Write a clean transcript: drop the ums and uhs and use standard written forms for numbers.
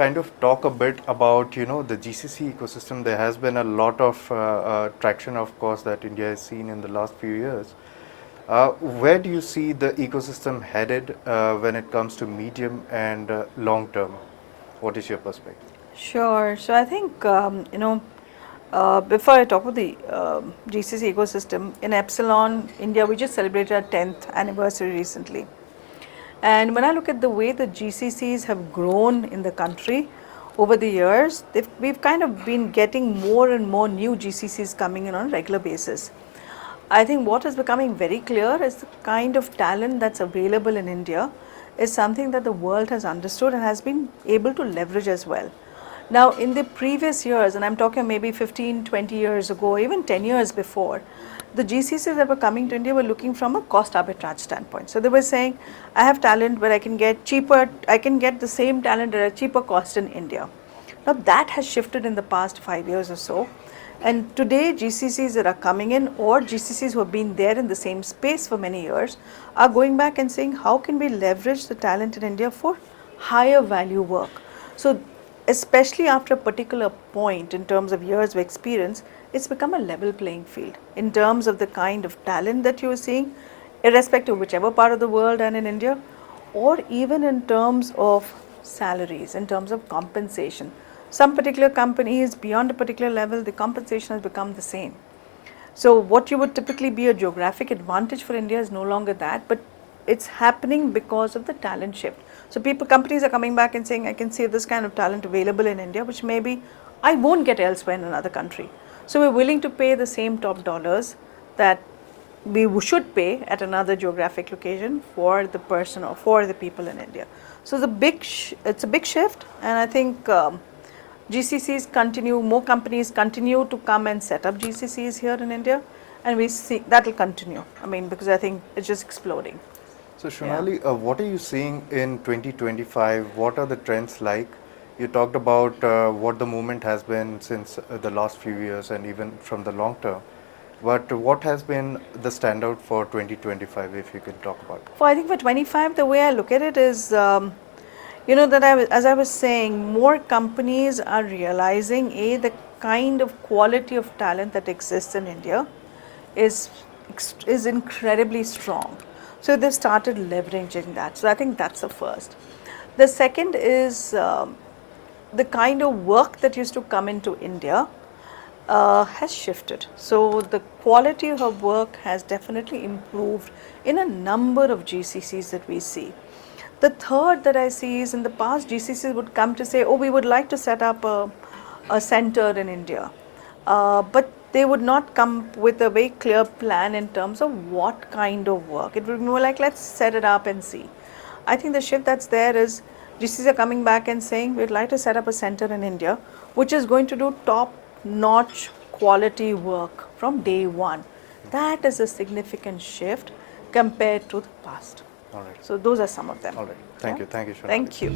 kind of talk a bit about, the GCC ecosystem. There has been a lot of traction, of course, that India has seen in the last few years. Where do you see the ecosystem headed when it comes to medium and long term? What is your perspective? Sure. So I think, before I talk about the GCC ecosystem, in Epsilon, India, we just celebrated our 10th anniversary recently. And when I look at the way the GCCs have grown in the country over the years, we've kind of been getting more and more new GCCs coming in on a regular basis. I think what is becoming very clear is the kind of talent that's available in India is something that the world has understood and has been able to leverage as well. Now, in the previous years, and I'm talking maybe 15, 20 years ago, even 10 years before, the GCCs that were coming to India were looking from a cost arbitrage standpoint. So they were saying, I have talent where I can get the same talent at a cheaper cost in India. Now that has shifted in the past 5 years or so. And today GCCs that are coming in, or GCCs who have been there in the same space for many years, are going back and saying, how can we leverage the talent in India for higher value work? So especially after a particular point in terms of years of experience, it's become a level playing field in terms of the kind of talent that you are seeing, irrespective of whichever part of the world and in India, or even in terms of salaries, in terms of compensation. Some particular companies, beyond a particular level, the compensation has become the same. So what you would typically be a geographic advantage for India is no longer that, but it's happening because of the talent shift. So companies are coming back and saying, I can see this kind of talent available in India, which maybe I won't get elsewhere in another country. So we're willing to pay the same top dollars that we should pay at another geographic location for the person or for the people in India. So it's a big shift, and I think GCCs continue, more companies continue to come and set up GCCs here in India, and we see that will continue. I mean, because I think it's just exploding. So Sonali, what are you seeing in 2025? What are the trends like? You talked about what the movement has been since the last few years and even from the long term. But what has been the standout for 2025, if you can talk about it? I think for 25, the way I look at it is, as I was saying, more companies are realizing the kind of quality of talent that exists in India is incredibly strong. So they've started leveraging that. So I think that's the first. The second is the kind of work that used to come into India has shifted. So the quality of work has definitely improved in a number of GCCs that we see. The third that I see is, in the past, GCCs would come to say, oh, we would like to set up a center in India. But they would not come with a very clear plan in terms of what kind of work. It would be more like, let's set it up and see. I think the shift that's there is GCCs are coming back and saying, we'd like to set up a center in India, which is going to do top-notch quality work from day one. That is a significant shift compared to the past. All right. So those are some of them. All right. Thank you. Thank you, Sonali. Thank you.